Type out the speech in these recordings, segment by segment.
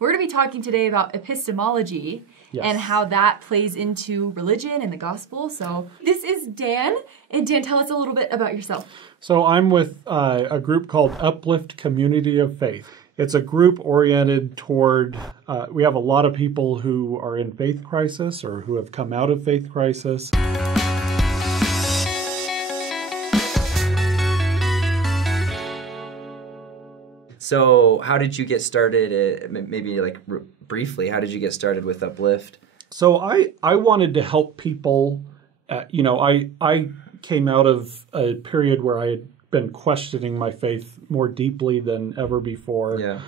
We're going to be talking today about epistemology and how that plays into religion and the gospel. So this is Dan. And Dan, tell us a little bit about yourself. So I'm with a group called Uplift Community of Faith. It's a group oriented toward, we have a lot of people who are in faith crisis or who have come out of faith crisis. So how did you get started, maybe like briefly, how did you get started with Uplift? So I wanted to help people, I came out of a period where I had been questioning my faith more deeply than ever before. Yeah.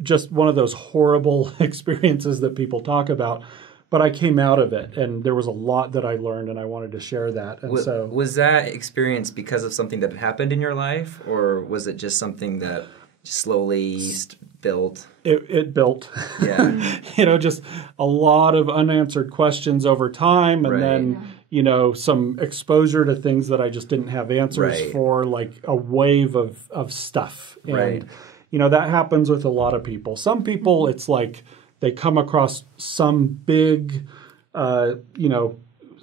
Just one of those horrible experiences that people talk about. But I came out of it, and there was a lot that I learned, and I wanted to share that. And so, was that experience because of something that had happened in your life, or was it just something that slowly built? It built. Yeah. Just a lot of unanswered questions over time, and then, some exposure to things that I just didn't have answers for, like a wave of stuff. And, that happens with a lot of people. Some people, it's like they come across some big,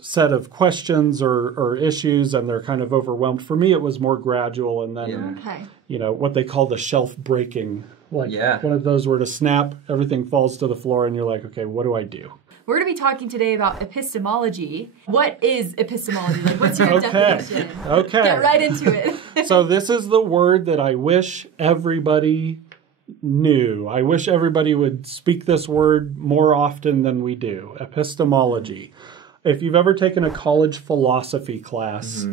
set of questions or issues, and they're kind of overwhelmed. For me, it was more gradual, and then, what they call the shelf breaking. Like one of those were to snap, everything falls to the floor, and you're like, okay, what do I do? We're going to be talking today about epistemology. What is epistemology? Like, what's your definition? Okay. Get right into it. So this is the word that I wish everybody knew. I wish everybody would speak this word more often than we do. Epistemology. If you've ever taken a college philosophy class,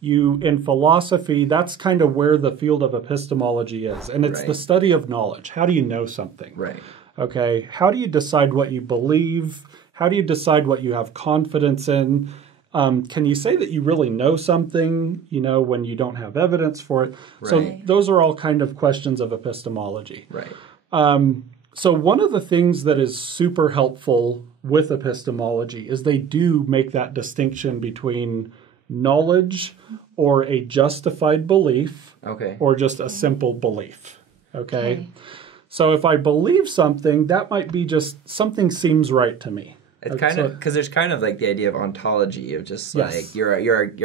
in philosophy, that's kind of where the field of epistemology is. And it's the study of knowledge. How do you know something? Right. Okay. How do you decide what you believe? How do you decide what you have confidence in? Can you say that you really know something, when you don't have evidence for it? Right. So those are all kind of questions of epistemology. Right. So one of the things that is super helpful with epistemology is they do make that distinction between knowledge or a justified belief or just a simple belief. Okay. So if I believe something, that might be just something seems right to me. It's kind of because there's kind of like the idea of ontology of just like your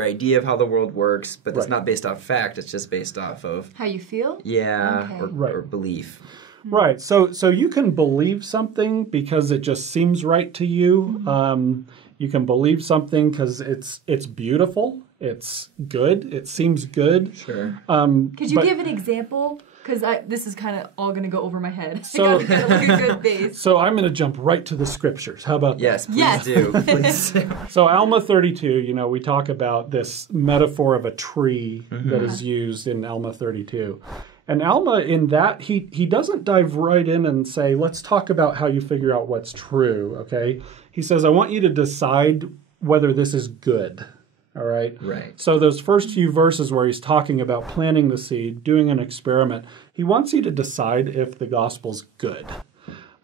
idea of how the world works, but it's not based off fact. It's just based off of how you feel. Yeah, or belief. Right. So you can believe something because it just seems right to you. You can believe something because it's beautiful. It's good. It seems good. Sure. Could you give an example? Because this is kind of all going to go over my head. So, I got like a good base. So I'm going to jump right to the scriptures. How about that? Yes, please do. Please do. So Alma 32, we talk about this metaphor of a tree that is used in Alma 32. And Alma, in that, he doesn't dive right in and say, let's talk about how you figure out what's true, okay? He says, I want you to decide whether this is good. All right? Right. So those first few verses where he's talking about planting the seed, doing an experiment, he wants you to decide if the gospel's good.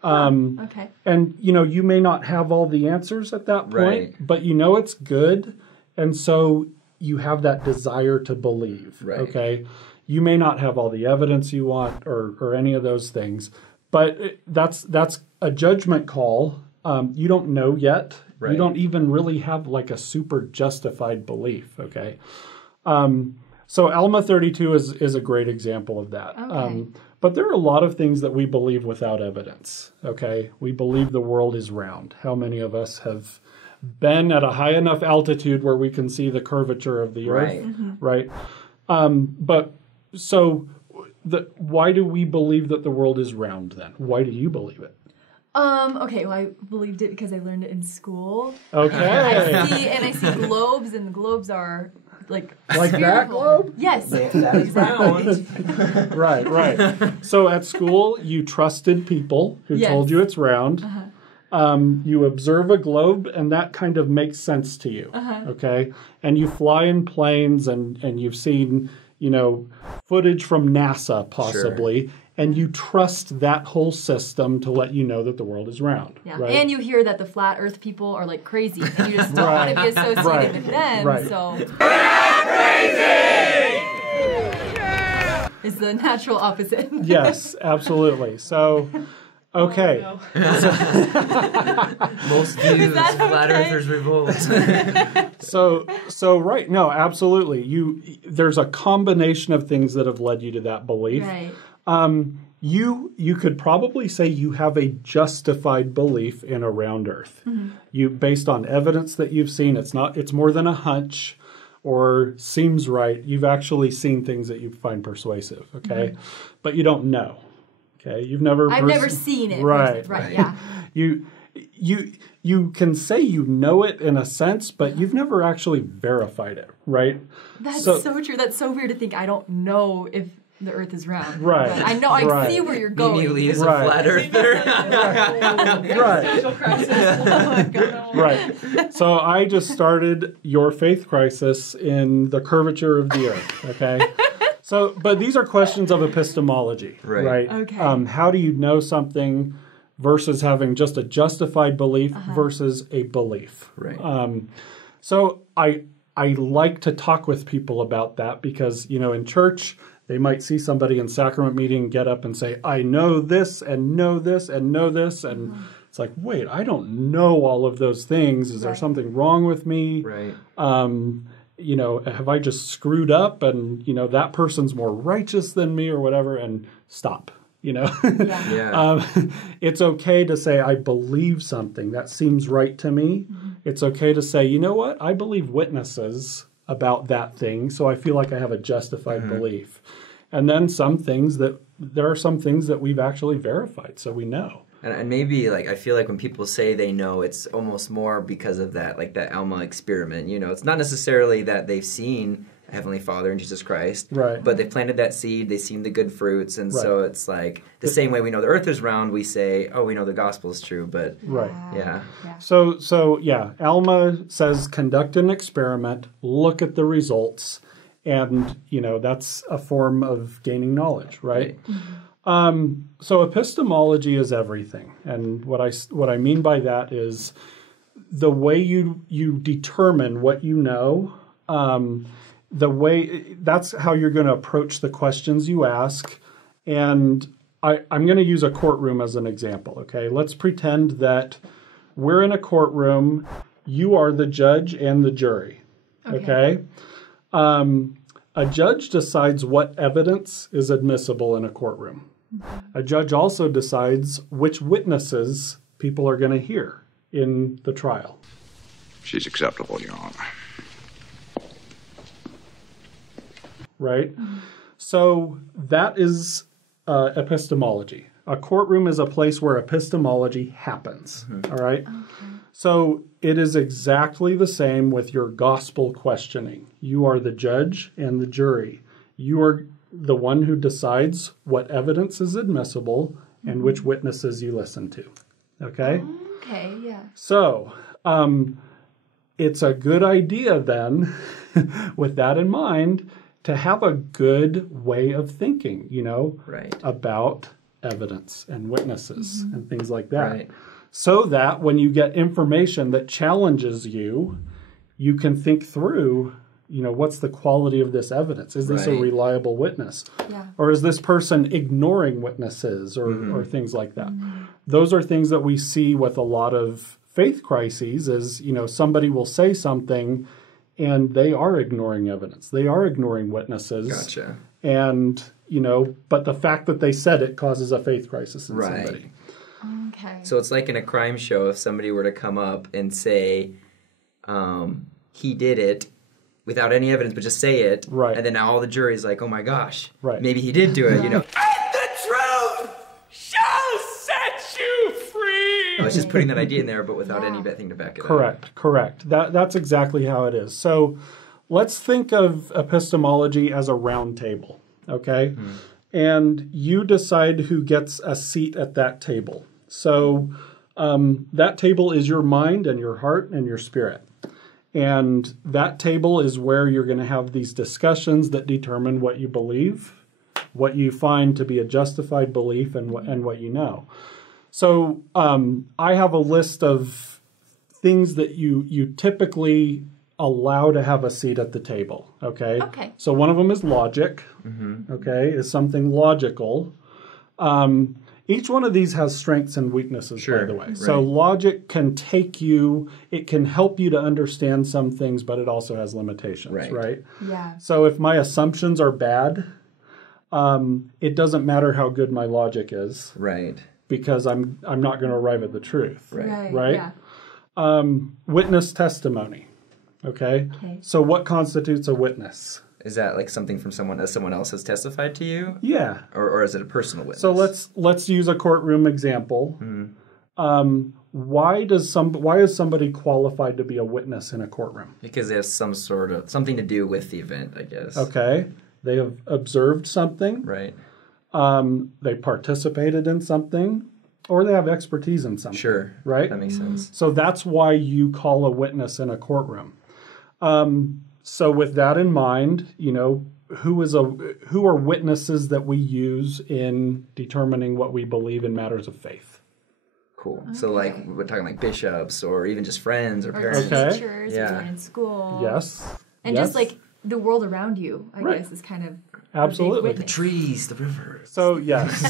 Okay. And, you may not have all the answers at that point, but it's good. And so you have that desire to believe, okay? You may not have all the evidence you want or any of those things, but that's a judgment call. You don't know yet. Right. You don't even really have like a super justified belief, okay? So Alma 32 is a great example of that. Okay. But there are a lot of things that we believe without evidence, okay? We believe the world is round. How many of us have been at a high enough altitude where we can see the curvature of the earth, right? But so why do we believe that the world is round then? Why do you believe it? Okay, well, I believed it because I learned it in school. Okay. I see globes, and the globes are like that globe? Yes. That's round. Right. So at school, you trusted people who told you it's round. You observe a globe, and that kind of makes sense to you, okay? And you fly in planes, and you've seen, footage from NASA, possibly, and you trust that whole system to let you know that the world is round. Yeah, right? and you hear that the flat Earth people are like crazy, and you just don't want to be associated with them. So crazy is the natural opposite. Yes, absolutely. So Okay. Oh, no. Most views, flat earthers revolt. So right, no, absolutely. There's a combination of things that have led you to that belief. Right. You could probably say you have a justified belief in a round Earth. You based on evidence that you've seen. It's more than a hunch or seems right. You've actually seen things that you find persuasive. Okay, but you don't know. Okay, I've never seen it. Right. Yeah. You can say you know it in a sense, but you've never actually verified it, right? That's so true. That's so weird to think I don't know if the Earth is round. Right. But I know. I see where you're going. Mimi Lee is a flat earther. Right. Social crisis. Oh my God. Right. So I just started your faith crisis in the curvature of the Earth. Okay. So, but these are questions of epistemology, right? Okay. How do you know something versus having just a justified belief versus a belief? Right. So I like to talk with people about that because, in church, they might see somebody in sacrament meeting get up and say, I know this and know this and know this. And it's like, wait, I don't know all of those things. Is there something wrong with me? Right. Have I just screwed up and, that person's more righteous than me or whatever, and stop, It's okay to say, I believe something that seems right to me. It's okay to say, you know what? I believe witnesses about that thing, so I feel like I have a justified belief. And then there are some things that we've actually verified, so we know. And maybe, I feel like when people say they know, it's almost more because of that, that Alma experiment. It's not necessarily that they've seen Heavenly Father and Jesus Christ, right? But they've planted that seed, they've seen the good fruits, and so it's like the same way we know the earth is round, we say, oh, we know the gospel is true, but yeah. So Alma says conduct an experiment, look at the results, and, that's a form of gaining knowledge, right? So epistemology is everything. And what I mean by that is the way you determine what you know, that's how you're going to approach the questions you ask. And I'm going to use a courtroom as an example, okay? Let's pretend that we're in a courtroom. You are the judge and the jury, okay? A judge decides what evidence is admissible in a courtroom. A judge also decides which witnesses people are going to hear in the trial. She's acceptable, Your Honor. Right? So that is epistemology. A courtroom is a place where epistemology happens. All right? So it is exactly the same with your gospel questioning. You are the judge and the jury. You are the one who decides what evidence is admissible and which witnesses you listen to. Okay? Okay, yeah. So, it's a good idea then, with that in mind, to have a good way of thinking, about evidence and witnesses and things like that. Right. So that when you get information that challenges you, you can think through, what's the quality of this evidence? Is this a reliable witness? Yeah. Or is this person ignoring witnesses or things like that? Those are things that we see with a lot of faith crises is, somebody will say something and they are ignoring evidence. They are ignoring witnesses. Gotcha. And, but the fact that they said it causes a faith crisis in somebody. Okay. So it's like in a crime show if somebody were to come up and say, he did it without any evidence, but just say it. Right. And then now all the jury's like, oh my gosh, right. Maybe he did do it, And the truth shall set you free. I was just putting that idea in there, but without anything to back it up. Correct. That's exactly how it is. So let's think of epistemology as a round table, okay? And you decide who gets a seat at that table. So that table is your mind and your heart and your spirit. And that table is where you're going to have these discussions that determine what you believe, what you find to be a justified belief, and what you know. So I have a list of things that you typically allow to have a seat at the table, okay? Okay. So one of them is logic, okay, is something logical. Each one of these has strengths and weaknesses, by the way. Right. So logic can it can help you to understand some things, but it also has limitations, right? Yeah. So if my assumptions are bad, it doesn't matter how good my logic is. Right. Because I'm not going to arrive at the truth. Right? Yeah. Witness testimony. Okay? So what constitutes a witness? Is that like something from someone else has testified to you? Yeah. Or is it a personal witness? So let's use a courtroom example. Why is somebody qualified to be a witness in a courtroom? Because they have something to do with the event, I guess. Okay. They have observed something. Right. They participated in something, or they have expertise in something. Sure. Right? That makes sense. So that's why you call a witness in a courtroom. So with that in mind, who are witnesses that we use in determining what we believe in matters of faith? Cool. Okay. So like we're talking like bishops or even just friends or parents. Teachers, or in school. Yes. And just like the world around you, I guess, is kind of absolutely the trees, the rivers. So yes,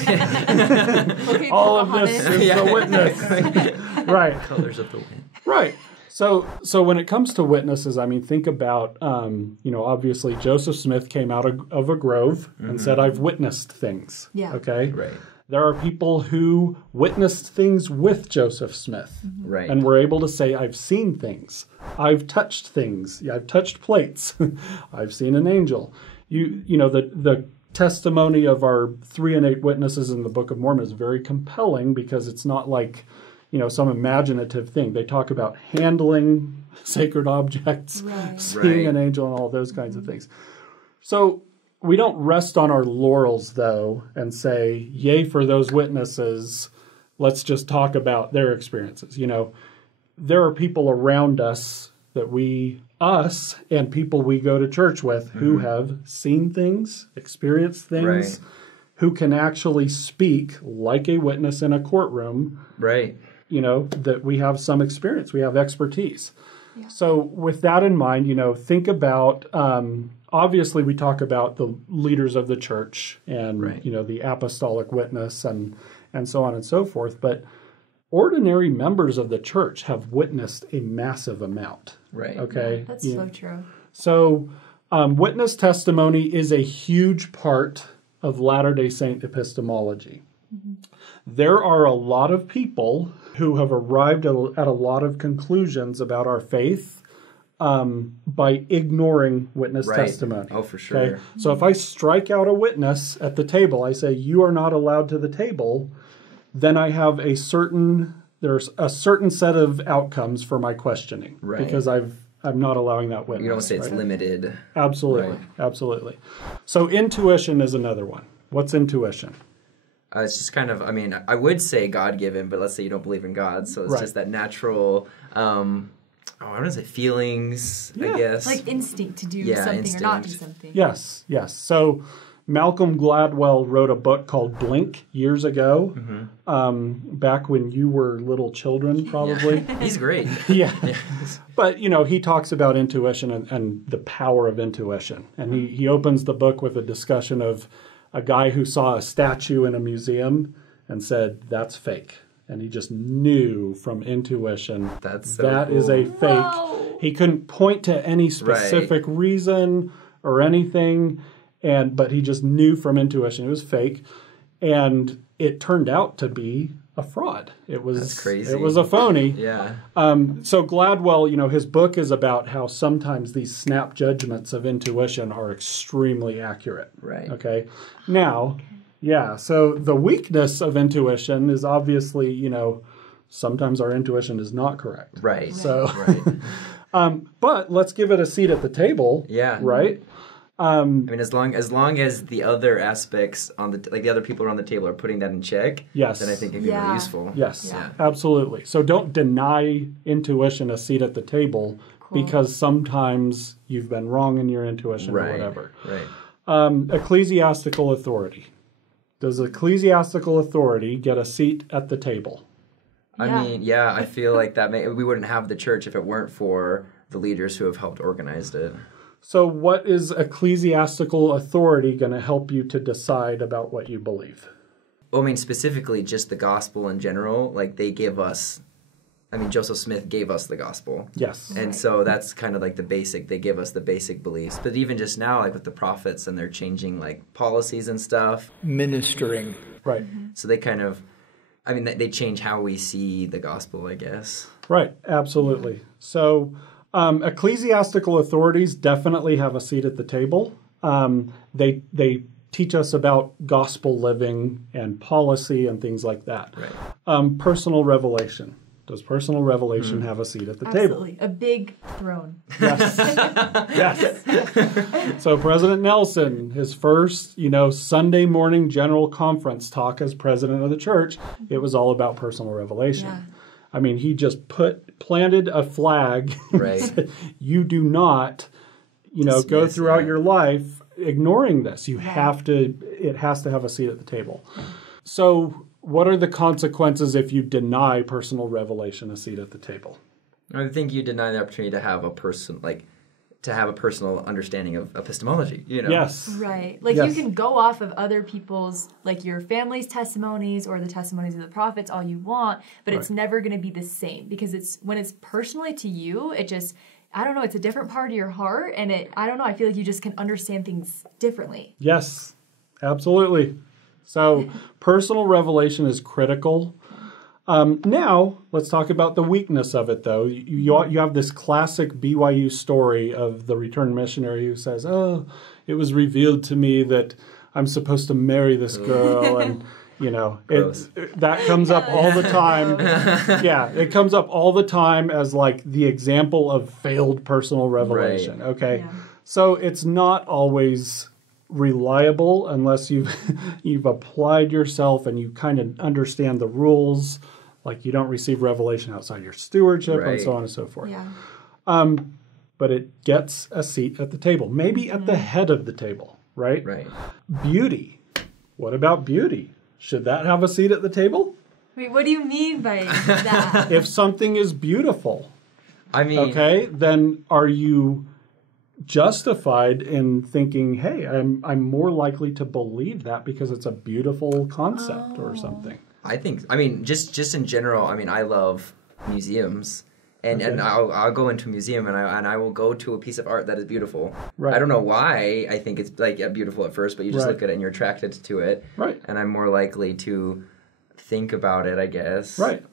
all of this is the witness, right? Colors of the wind, right? So when it comes to witnesses, I mean, think about obviously Joseph Smith came out of a grove and said, "I've witnessed things." Yeah. Okay. Right. There are people who witnessed things with Joseph Smith, right, and were able to say, "I've seen things. I've touched things. I've touched plates. I've seen an angel." The testimony of our 3 and 8 witnesses in the Book of Mormon is very compelling because it's not like some imaginative thing. They talk about handling sacred objects, seeing an angel, and all those kinds of things. So we don't rest on our laurels, though, and say, yay for those witnesses. Let's just talk about their experiences. There are people around us that us and people we go to church with who have seen things, experienced things, who can actually speak like a witness in a courtroom. Right. That we have some experience, we have expertise. Yeah. So with that in mind, think about, obviously we talk about the leaders of the church and, the apostolic witness and so on and so forth. But ordinary members of the church have witnessed a massive amount. Right. Okay. Yeah, that's so true. So witness testimony is a huge part of Latter-day Saint epistemology. Mm-hmm. There are a lot of people who have arrived at a lot of conclusions about our faith by ignoring witness testimony. Oh, for sure. Okay? So if I strike out a witness at the table, I say, you are not allowed to the table, then I have there's a certain set of outcomes for my questioning. Right. Because I'm not allowing that witness. You don't say it's limited. Absolutely. Right. Absolutely. So intuition is another one. What's intuition? It's just kind of, I would say God-given, but let's say you don't believe in God, so it's just that natural, what is it, feelings, I guess. Like instinct to do something or not do something. Yes. So Malcolm Gladwell wrote a book called Blink years ago, back when you were little children, probably. Yeah. He's great. Yeah. But, he talks about intuition and the power of intuition. And he opens the book with a discussion of a guy who saw a statue in a museum and said, that's fake. And he just knew from intuition that is a fake. Whoa. He couldn't point to any specific reason or anything, but he just knew from intuition it was fake. And it turned out to be a fraud. That's crazy. It was a phony. Yeah. So Gladwell, his book is about how sometimes these snap judgments of intuition are extremely accurate. Right. Okay. Now, so the weakness of intuition is obviously, sometimes our intuition is not correct. Right. So, but let's give it a seat at the table. Yeah. Right. As long as the other aspects the other people around the table are putting that in check, then I think it can be really useful. Yes, absolutely. So don't deny intuition a seat at the table because sometimes you've been wrong in your intuition or whatever. Right. Ecclesiastical Authority. Does ecclesiastical authority get a seat at the table? I feel like we wouldn't have the church if it weren't for the leaders who have helped organize it. So what is ecclesiastical authority going to help you to decide about what you believe? Well, I mean, specifically just the gospel in general, like they give us, I mean, Joseph Smith gave us the gospel. Yes. And so that's kind of like the basic, they give us the basic beliefs. But even just now, like with the prophets and they're changing like policies and stuff. Ministering. Right. So they kind of, I mean, they change how we see the gospel, I guess. Right, absolutely. So ecclesiastical authorities definitely have a seat at the table. They teach us about gospel living and policy and things like that. Right. Personal revelation. Does personal revelation have a seat at the table? Absolutely. A big throne. Yes. Yes. So President Nelson, his first, Sunday morning general conference talk as president of the church, it was all about personal revelation. Yeah. I mean, he just planted a flag. Right. Said, you do not, Dismiss, go throughout your life ignoring this. It has to have a seat at the table. So what are the consequences if you deny personal revelation a seat at the table? I think you deny the opportunity to have a personal understanding of epistemology, Yes. Right. Like you can go off of other people's, like your family's testimonies or the testimonies of the prophets all you want, but it's never going to be the same because when it's personally to you, it just, I don't know, it's a different part of your heart and I feel like you just can understand things differently. Yes, absolutely. So personal revelation is critical. Now, let's talk about the weakness of it, though. You have this classic BYU story of the returned missionary who says, oh, it was revealed to me that I'm supposed to marry this girl. And, that comes up all the time. Yeah, it comes up all the time as like the example of failed personal revelation. Right. Okay, yeah. So it's not always reliable unless you've applied yourself and you kind of understand the rules, like you don't receive revelation outside your stewardship and so on and so forth. Yeah. But it gets a seat at the table, maybe at the head of the table, right? Right. Beauty. What about beauty? Should that have a seat at the table? Wait, what do you mean by that? If something is beautiful, okay, then are you justified in thinking, hey, I'm more likely to believe that because it's a beautiful concept or something? Just in general, I love museums. And I'll go into a museum and I will go to a piece of art that is beautiful. Right. I don't know why I think it's beautiful at first, but you just look at it and you're attracted to it. Right. And I'm more likely to think about it, I guess. Right.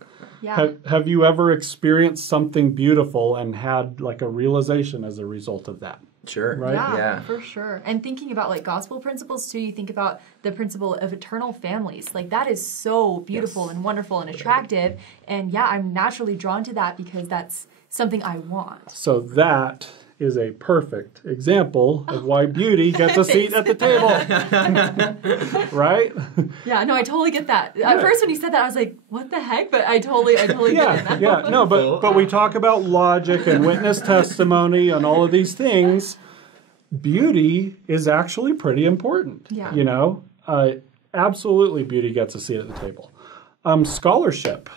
Yeah. Have you ever experienced something beautiful and had like a realization as a result of that? Sure. Right? Yeah, for sure. And thinking about like gospel principles too, you think about the principle of eternal families. Like that is so beautiful and wonderful and attractive. And I'm naturally drawn to that because that's something I want. So that is a perfect example of why beauty gets a seat at the table. Right? Yeah, no, I totally get that. At first when you said that, I was like, what the heck? But I totally get it. Yeah, no, but we talk about logic and witness testimony and all of these things. Beauty is actually pretty important. Yeah. Absolutely beauty gets a seat at the table. Scholarship.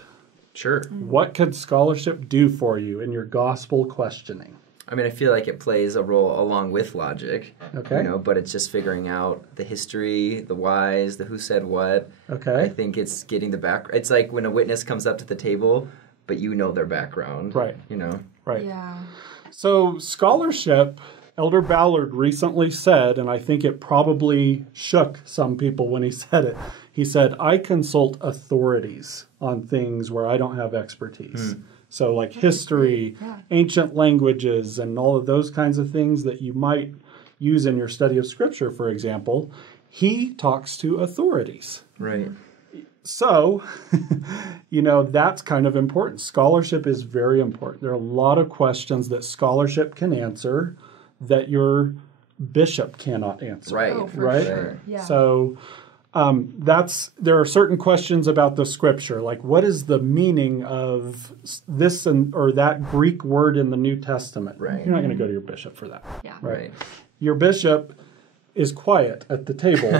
Sure. What could scholarship do for you in your gospel questioning? I feel like it plays a role along with logic. Okay. But it's just figuring out the history, the whys, the who said what. Okay. I think it's getting the background. It's like when a witness comes up to the table, but you know their background. Right. Right. Yeah. So scholarship, Elder Ballard recently said, and I think it probably shook some people when he said it, he said, I consult authorities on things where I don't have expertise. So like history, ancient languages, and all of those kinds of things that you might use in your study of Scripture, for example, he talks to authorities. Right. So, that's kind of important. Scholarship is very important. There are a lot of questions that scholarship can answer that your bishop cannot answer. Right. Oh, for right? Sure. Yeah. So there are certain questions about the Scripture, like what is the meaning of this or that Greek word in the New Testament? Right. You're not going to go to your bishop for that. Yeah. Right. Your bishop is quiet at the table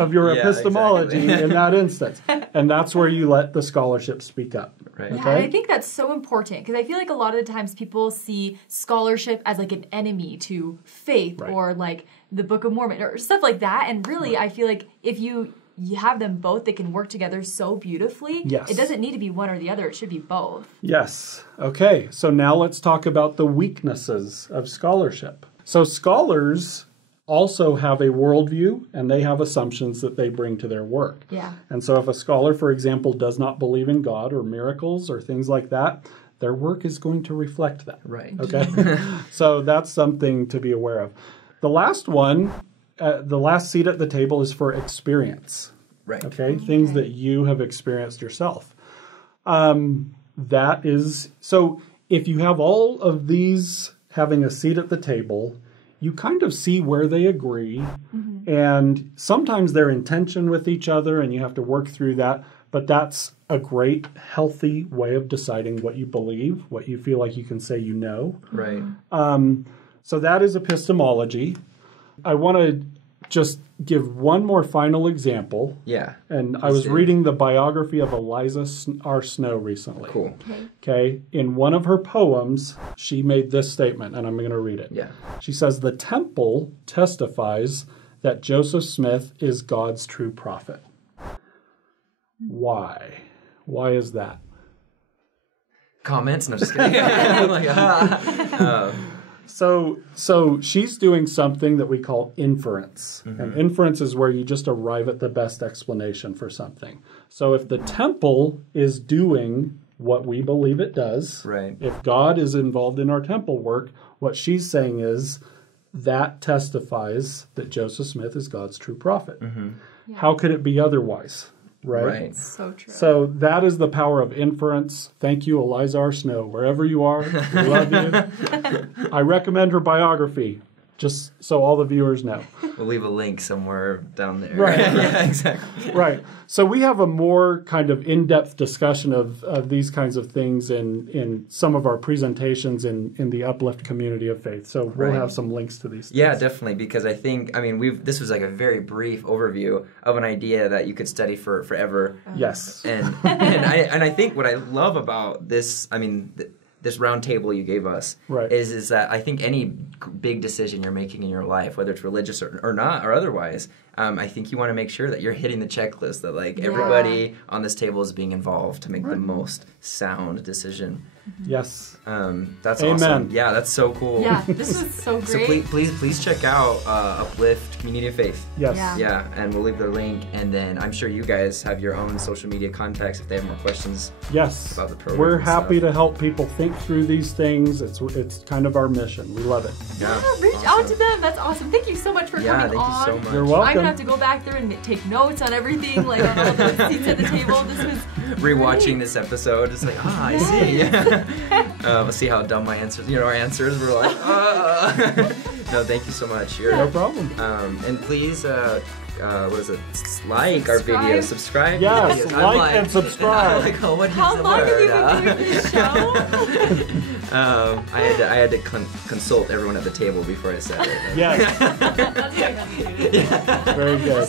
of your epistemology in that instance. And that's where you let the scholarship speak up. Right. Yeah, and I think that's so important because I feel like a lot of the times people see scholarship as like an enemy to faith or like the Book of Mormon or stuff like that. And really, I feel like if you you have them both, they can work together so beautifully. Yes. It doesn't need to be one or the other. It should be both. Yes. Okay, so now let's talk about the weaknesses of scholarship. So scholars also have a worldview, and they have assumptions that they bring to their work. Yeah. And so if a scholar, for example, does not believe in God or miracles or things like that, their work is going to reflect that. Right. Okay? So that's something to be aware of. The last one, the last seat at the table is for experience. Right. Okay? Things that you have experienced yourself. That is, so if you have all of these having a seat at the table, you kind of see where they agree, and sometimes they're in tension with each other, and you have to work through that. But that's a great, healthy way of deciding what you believe, what you feel like you can say you know. Right. So that is epistemology. I want to just give one more final example. Yeah. And I was reading the biography of Eliza R. Snow recently. Cool. Okay. In one of her poems, she made this statement, and I'm going to read it. Yeah. She says, "The temple testifies that Joseph Smith is God's true prophet." Why? Why is that? Comments? No, just kidding. I'm like, So she's doing something that we call inference. And inference is where you just arrive at the best explanation for something. So if the temple is doing what we believe it does, right. If God is involved in our temple work, what she's saying is that testifies that Joseph Smith is God's true prophet. Yeah. How could it be otherwise? Right? So true. So that is the power of inference. Thank you, Eliza R. Snow. Wherever you are, we love you. I recommend her biography, just so all the viewers know. We'll leave a link somewhere down there. Right. Yeah, exactly. Right. So we have a more kind of in-depth discussion of these kinds of things in some of our presentations in the Uplift community of faith. So we'll have some links to these things. Yeah, definitely, because I think, this was like a very brief overview of an idea that you could study for forever. Yes. And I think what I love about this, this round table you gave us is that I think any big decision you're making in your life, whether it's religious or not or otherwise, I think you want to make sure that you're hitting the checklist, that everybody on this table is being involved to make the most sound decision. Yes. That's Amen. awesome. Yeah, that's so cool. Yeah, this was so great. So please check out Uplift Community of Faith. Yes. Yeah, and we'll leave the link, and then I'm sure you guys have your own social media contacts if they have more questions. Yes. About the program. We're happy to help people think through these things. It's kind of our mission. We love it. Yeah, reach out to them. That's awesome. Thank you so much for coming on. Yeah, thank you so much. You're welcome. I'm gonna have to go back through and take notes on everything, like on all the seats at the table. This was rewatching this episode. It's like, I see. We'll see how dumb my answers. Our answers were like, No, thank you so much. No problem. And please, what is it? Like our videos, subscribe. Yes, like and subscribe. How long have you been doing this show? I had to consult everyone at the table before I said it. Yes. That's what I got to do. Very good.